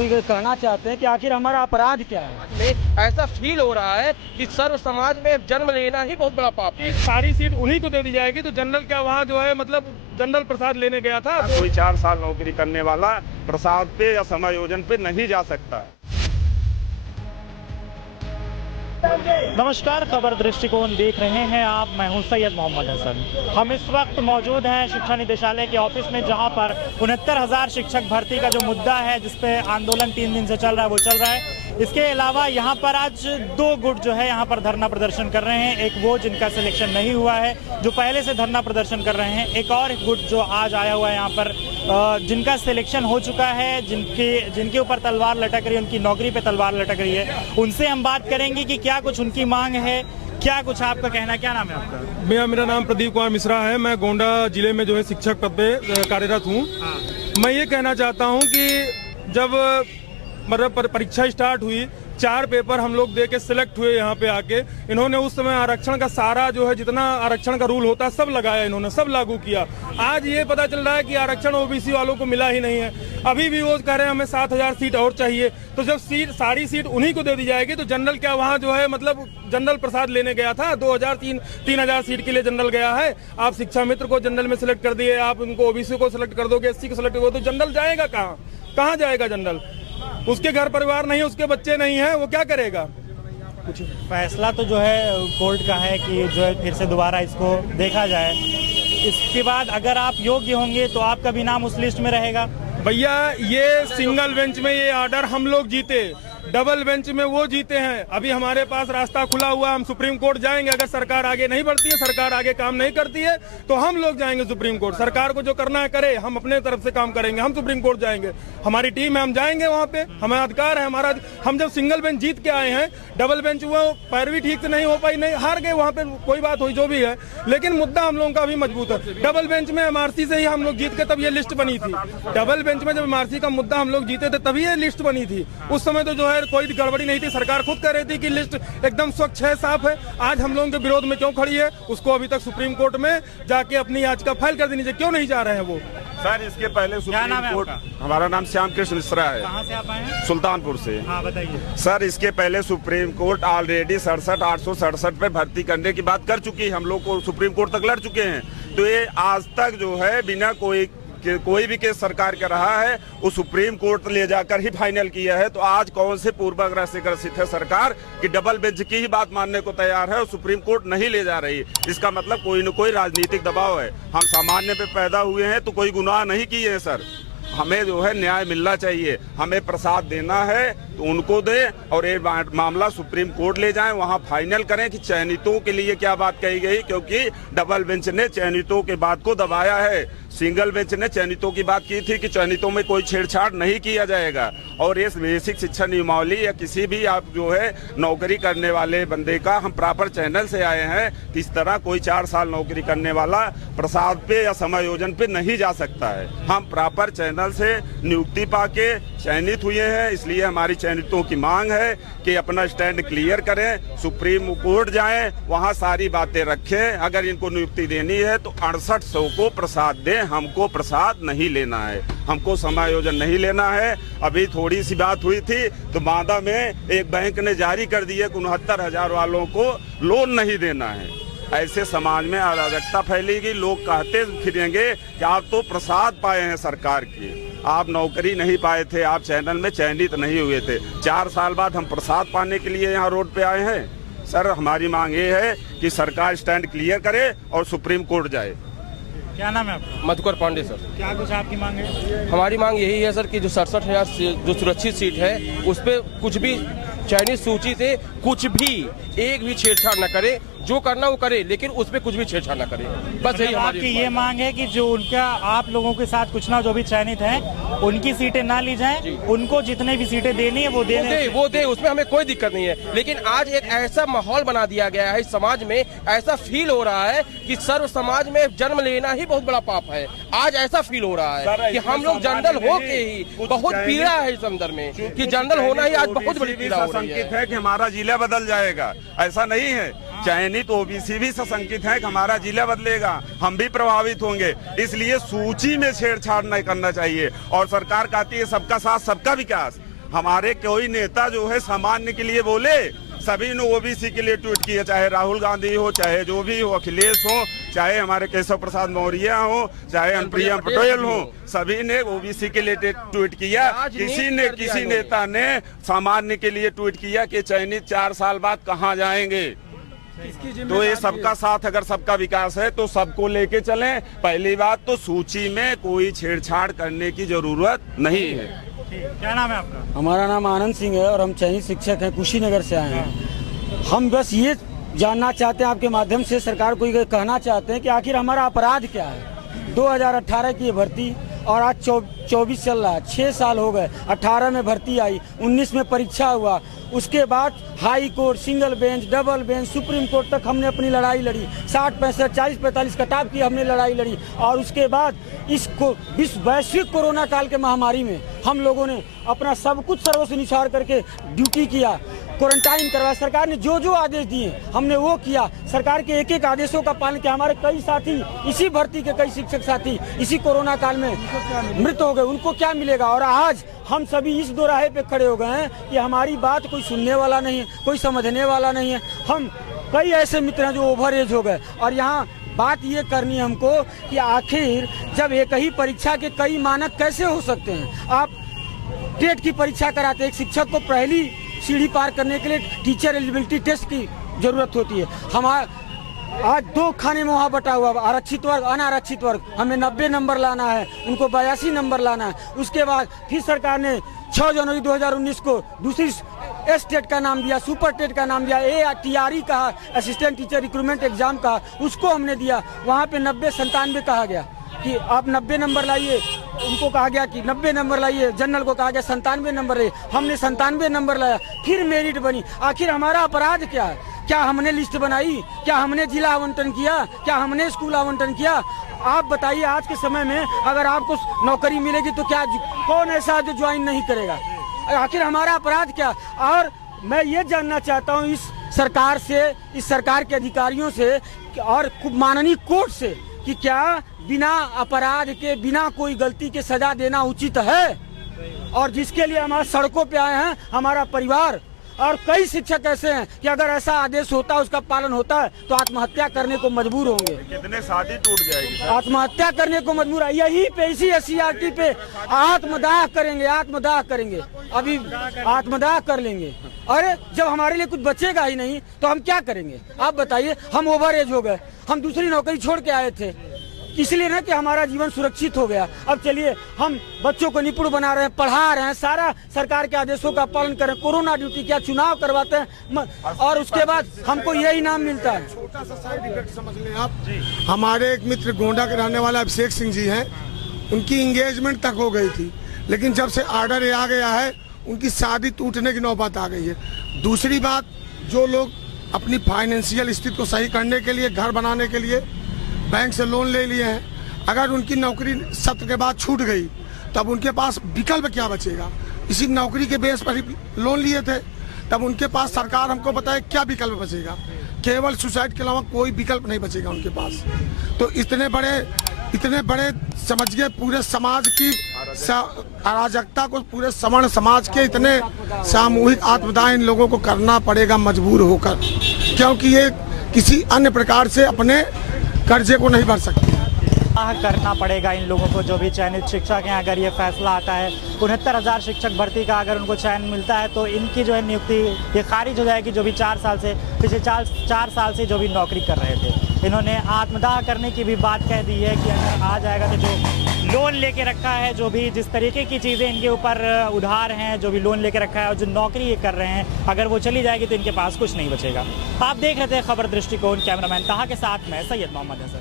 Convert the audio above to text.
कहना चाहते हैं कि आखिर हमारा अपराध क्या है। ऐसा फील हो रहा है कि सर्व समाज में जन्म लेना ही बहुत बड़ा पाप है। सारी सीट उन्हीं को दे दी जाएगी तो जनरल क्या वहाँ जो है मतलब जनरल प्रसाद लेने गया था। कोई 4 साल नौकरी करने वाला प्रसाद पे या समायोजन पे नहीं जा सकता। नमस्कार, खबर दृष्टिकोण देख रहे हैं आप। मैं हूं सैयद मोहम्मद हसन। हम इस वक्त मौजूद हैं शिक्षा निदेशालय के ऑफिस में, जहां पर 69,000 शिक्षक भर्ती का जो मुद्दा है, जिस पे आंदोलन 3 दिन से चल रहा है, वो चल रहा है। इसके अलावा यहां पर आज 2 गुट जो है यहां पर धरना प्रदर्शन कर रहे हैं। एक वो जिनका सिलेक्शन नहीं हुआ है, जो पहले से धरना प्रदर्शन कर रहे हैं। एक और गुट जो आज आया हुआ है यहाँ पर, जिनका सिलेक्शन हो चुका है, जिनके ऊपर तलवार लटक रही है, उनकी नौकरी पे तलवार लटक रही है। उनसे हम बात करेंगे कि क्या कुछ उनकी मांग है, क्या कुछ आपका कहना है। क्या नाम है आपका? मेरा नाम प्रदीप कुमार मिश्रा है। मैं गोंडा जिले में जो है शिक्षक पद पे कार्यरत हूँ। मैं ये कहना चाहता हूँ कि जब मतलब परीक्षा स्टार्ट हुई, 4 पेपर हम लोग दे के सिलेक्ट हुए यहाँ पे आके, इन्होंने उस समय आरक्षण का सारा जो है जितना आरक्षण का रूल होता है सब लगाया, इन्होंने सब लागू किया। आज ये पता चल रहा है कि आरक्षण ओबीसी वालों को मिला ही नहीं है। अभी भी वो कह रहे हैं हमें 7,000 सीट और चाहिए। तो जब सारी सीट उन्हीं को दे दी जाएगी तो जनरल क्या वहाँ जो है मतलब जनरल प्रसाद लेने गया था। 3,000 सीट के लिए जनरल गया है। आप शिक्षा मित्र को जनरल में सिलेक्ट कर दिए, आप उनको ओबीसी को सिलेक्ट कर दोगे, एससी को सिलेक्ट करोगे, तो जनरल जाएगा कहाँ जाएगा जनरल? उसके घर परिवार नहीं, उसके बच्चे नहीं हैं, वो क्या करेगा? कुछ फैसला तो जो है कोर्ट का है कि जो है फिर से दोबारा इसको देखा जाए। इसके बाद अगर आप योग्य होंगे तो आपका भी नाम उस लिस्ट में रहेगा। भैया, ये सिंगल बेंच में ये ऑर्डर हम लोग जीते, डबल बेंच में वो जीते हैं। अभी हमारे पास रास्ता खुला हुआ, हम सुप्रीम कोर्ट जाएंगे। अगर सरकार आगे नहीं बढ़ती है, सरकार आगे काम नहीं करती है, तो हम लोग जाएंगे सुप्रीम कोर्ट। सरकार को जो करना है करे, हम अपने तरफ से काम करेंगे। हम सुप्रीम कोर्ट जाएंगे, हमारी टीम है, हम जाएंगे वहाँ पे, हमारा अधिकार है हमारा। हम जब सिंगल बेंच जीत के आए हैं, डबल बेंच हुआ, पैरवी ठीक से नहीं हो पाई, नहीं हार गए वहाँ पे, कोई बात हुई जो भी है, लेकिन मुद्दा हम लोगों का भी मजबूत है। डबल बेंच में एमआरसी से ही हम लोग जीत के तब ये लिस्ट बनी थी। डबल बेंच में जब एमआरसी का मुद्दा हम लोग जीते थे तभी ये लिस्ट बनी थी। उस समय तो जो है कोई गड़बड़ी नहीं थी। सरकार खुद कह रही थी कि लिस्ट एकदम स्वच्छ है, साफ है। आज हम लोगों के विरोध में क्यों खड़ी है? उसको अभी तक सुप्रीम कोर्ट में जाके अपनी याचिका फाइल कर देनी चाहिए। क्यों नहीं जा रहे हैं वो? सर, इसके पहले सुप्रीम कोर्ट, हमारा नाम श्याम कृष्ण मिश्रा है। कहाँ से आप आए हैं? सुल्तानपुर से। हाँ, बताइए। सर, इसके पहले सुप्रीम कोर्ट ऑलरेडी 67,867 पे भर्ती करने की बात कर चुकी है। हम लोग को सुप्रीम कोर्ट तक लड़ चुके हैं। तो ये आज तक जो है बिना कोई भी केस सरकार का रहा है, वो सुप्रीम कोर्ट ले जाकर ही फाइनल किया है। तो आज कौन से पूर्वाग्रह से ग्रसित है सरकार कि डबल बेंच की ही बात मानने को तैयार है और सुप्रीम कोर्ट नहीं ले जा रही? इसका मतलब कोई न कोई राजनीतिक दबाव है। हम सामान्य पे पैदा हुए हैं तो कोई गुनाह नहीं किए हैं सर। हमें जो है न्याय मिलना चाहिए। हमें प्रसाद देना है तो उनको दे और ये मामला सुप्रीम कोर्ट ले जाएं, वहां फाइनल करें कि चयनितों के लिए क्या बात कही गई, क्योंकि डबल बेंच ने चयनितों के बात को दबाया है। सिंगल बेंच ने चयनितों की बात की थी कि चयनितों में कोई छेड़छाड़ नहीं किया जाएगा। और ये बेसिक शिक्षा नियमावली या किसी भी आप जो है नौकरी करने वाले बंदे का, हम प्रॉपर चैनल से आए हैं, इस तरह कोई 4 साल नौकरी करने वाला प्रसाद पे या समायोजन पे नहीं जा सकता है। हम प्रॉपर चैनल से नियुक्ति पाके चयनित हुए हैं, इसलिए हमारी चयनितों की मांग है कि अपना स्टैंड क्लियर करें, सुप्रीम कोर्ट जाएं, वहां सारी बातें रखें। अगर इनको नियुक्ति देनी है तो 6800 को प्रसाद दें। हमको प्रसाद नहीं लेना है, हमको समायोजन नहीं लेना है। अभी थोड़ी सी बात हुई थी तो बांदा में एक बैंक ने जारी कर दिया कि 69,000 वालों को लोन नहीं देना है। ऐसे समाज में अराजकता फैलेगी। लोग कहते फिरेंगे कि आप तो प्रसाद पाए हैं सरकार की, आप नौकरी नहीं पाए थे, आप चैनल में चयनित नहीं हुए थे। 4 साल बाद हम प्रसाद पाने के लिए यहाँ रोड पे आए हैं। सर, हमारी मांग ये है कि सरकार स्टैंड क्लियर करे और सुप्रीम कोर्ट जाए। क्या नाम है आपका? मधुकर पांडे सर। क्या कुछ आपकी मांग है? हमारी मांग यही है सर कि जो 67,000 जो सुरक्षित सीट है, उस पर कुछ भी चयनित सूची से कुछ भी एक भी छेड़छाड़ न करे। जो करना वो करे, लेकिन उसमें कुछ भी छेड़छाड़ ना करे। बस यही आपकी ये मांग है कि जो उनका आप लोगों के साथ कुछ ना जो भी चयनित हैं, उनकी सीटें ना ली जाएं, उनको जितने भी सीटें देनी है वो दे, उसमें हमें कोई दिक्कत नहीं है। लेकिन आज एक ऐसा माहौल बना दिया गया है समाज में, ऐसा फील हो रहा है कि सर्व समाज में जन्म लेना ही बहुत बड़ा पाप है। आज ऐसा फील हो रहा है कि हम लोग जनरल हो के ही बहुत पीड़ा है इस अंदर में कि जनरल होना ही आज बहुत बड़ी पीड़ा हो रही है कि हमारा जिला बदल जाएगा। ऐसा नहीं है, चयनित ओबीसी भी सशंकित है कि हमारा जिला बदलेगा, हम भी प्रभावित होंगे। इसलिए सूची में छेड़छाड़ नहीं करना चाहिए। और सरकार कहती है सबका साथ सबका विकास, हमारे कोई नेता जो है सामान्य के लिए बोले। सभी ने ओबीसी के लिए ट्वीट किया, चाहे राहुल गांधी हो, चाहे जो भी हो, अखिलेश हो, चाहे हमारे केशव प्रसाद मौर्य हो, चाहे अनुप्रिया पटेल हो, सभी ने ओबीसी के लिए ट्वीट किया। किसी नेता ने सामान्य के लिए ट्वीट किया कि चयनित 4 साल बाद कहाँ जाएंगे। तो ये सबका साथ, अगर सबका विकास है तो सबको लेके चलें। पहली बात तो सूची में कोई छेड़छाड़ करने की जरूरत नहीं है। क्या नाम है आपका? हमारा नाम आनंद सिंह है और हम चयनित शिक्षक हैं, कुशीनगर से आए हैं। हम बस ये जानना चाहते हैं आपके माध्यम से, सरकार को ये कहना चाहते हैं कि आखिर हमारा अपराध क्या है। 2018 की ये भर्ती और आज 24 चल रहा है, 6 साल हो गए। 18 में भर्ती आई, 19 में परीक्षा हुआ, उसके बाद high court, single bench, double bench, supreme court तक हमने अपनी लड़ाई लड़ी। 60, 65, 40, 45 कटाव की हमने लड़ाई लड़ी। और उसके बाद इसको वैश्विक कोरोना काल के महामारी में हम लोगों ने अपना सब कुछ सर्वस्व निछावर करके ड्यूटी किया, क्वारंटाइन करवाया। सरकार ने जो जो आदेश दिए हमने वो किया। सरकार के एक एक आदेशों का पालन किया। हमारे कई साथी, इसी भर्ती के कई शिक्षक साथी इसी कोरोना काल में मृत हो गए। उनको क्या मिलेगा? और आज हम सभी इस दोराहे पे खड़े हो गए हैं कि हमारी बात कोई सुनने वाला नहीं है, कोई समझने वाला नहीं है। हम कई ऐसे मित्र हैं जो ओवर एज हो गए। और यहाँ बात ये करनी है हमको कि आखिर जब एक ही परीक्षा के कई मानक कैसे हो सकते हैं? आप टेट की परीक्षा कराते, एक शिक्षक को पहली सीढ़ी पार करने के लिए टीचर एलिजिबिलिटी टेस्ट की जरूरत होती है। हमारा आज 2 खाने में वहाँ बटा हुआ, आरक्षित वर्ग, अनारक्षित वर्ग। हमें 90 नंबर लाना है, उनको 82 नंबर लाना है। उसके बाद फिर सरकार ने 6 जनवरी 2019 को दूसरी एस टेट का नाम दिया, सुपर टेट का नाम दिया, ATRE कहा, असिस्टेंट टीचर रिक्रूटमेंट एग्जाम कहा, उसको हमने दिया। वहाँ पे 90-97 कहा गया कि आप 90 नंबर लाइए। उनको कहा गया कि 90 नंबर लाइए। जनरल को कहा गया 97 नंबर लाइए। हमने 97 नंबर लाया, फिर मेरिट बनी। आखिर हमारा अपराध क्या है? क्या हमने लिस्ट बनाई? क्या हमने जिला आवंटन किया? क्या हमने स्कूल आवंटन किया? आप बताइए, आज के समय में अगर आपको नौकरी मिलेगी तो क्या कौन ऐसा जो ज्वाइन नहीं करेगा? आखिर हमारा अपराध क्या? और मैं ये जानना चाहता हूँ इस सरकार से, इस सरकार के अधिकारियों से और माननीय कोर्ट से कि क्या बिना अपराध के, बिना कोई गलती के सजा देना उचित है? और जिसके लिए हमारे सड़कों पे आए हैं हमारा परिवार और कई शिक्षक ऐसे हैं कि अगर ऐसा आदेश होता है, उसका पालन होता है तो आत्महत्या करने को मजबूर होंगे। कितने शादी टूट जाएगी, आत्महत्या करने को मजबूर है। यही पे इसी SCRT पे आत्मदाह करेंगे, आत्मदाह करेंगे, अभी आत्मदाह कर लेंगे। अरे जब हमारे लिए कुछ बचेगा ही नहीं तो हम क्या करेंगे? आप बताइए। हम ओवर एज हो गए, हम दूसरी नौकरी छोड़ के आए थे इसलिए ना कि हमारा जीवन सुरक्षित हो गया। अब चलिए हम बच्चों को निपुण बना रहे हैं, पढ़ा रहे हैं, सारा सरकार के आदेशों का पालन करें, कोरोना ड्यूटी किया, चुनाव करवाते हैं और उसके बाद हमको यही इनाम मिलता है। छोटा सा साइड इफेक्ट समझ लें आप। हमारे एक मित्र गोंडा के रहने वाला अभिषेक सिंह जी हैं, उनकी इंगेजमेंट तक हो गई थी, लेकिन जब से ऑर्डर आ गया है उनकी शादी टूटने की नौबत आ गई है। दूसरी बात, जो लोग अपनी फाइनेंशियल स्थिति को सही करने के लिए, घर बनाने के लिए बैंक से लोन ले लिए हैं, अगर उनकी नौकरी सत्र के बाद छूट गई तब उनके पास विकल्प क्या बचेगा? इसी नौकरी के बेस पर ही लोन लिए थे, तब उनके पास सरकार हमको बताए क्या विकल्प बचेगा? केवल सुसाइड के अलावा कोई विकल्प नहीं बचेगा उनके पास। तो इतने बड़े समझिए पूरे समाज की अराजकता को, पूरे सवर्ण समाज के इतने सामूहिक आत्मदाह इन लोगों को करना पड़ेगा मजबूर होकर, क्योंकि ये किसी अन्य प्रकार से अपने कर्जे को नहीं भर सकते। करना पड़ेगा इन लोगों को, जो भी चयनित शिक्षक हैं। अगर ये फैसला आता है 69,000 शिक्षक भर्ती का अगर उनको चयन मिलता है तो इनकी जो है नियुक्ति ये खारिज हो जाएगी, जो भी पिछले 4 साल से जो भी नौकरी कर रहे थे। इन्होंने आत्मदाह करने की भी बात कह दी है कि अगर आ जाएगा तो जो लोन लेके रखा है, जो भी जिस तरीके की चीज़ें इनके ऊपर उधार हैं, जो भी लोन लेके रखा है और जो नौकरी ये कर रहे हैं, अगर वो चली जाएगी तो इनके पास कुछ नहीं बचेगा। आप देख रहे थे खबर दृष्टिकोण, कैमरामैन ताहा के साथ मैं सैयद मोहम्मद हसन।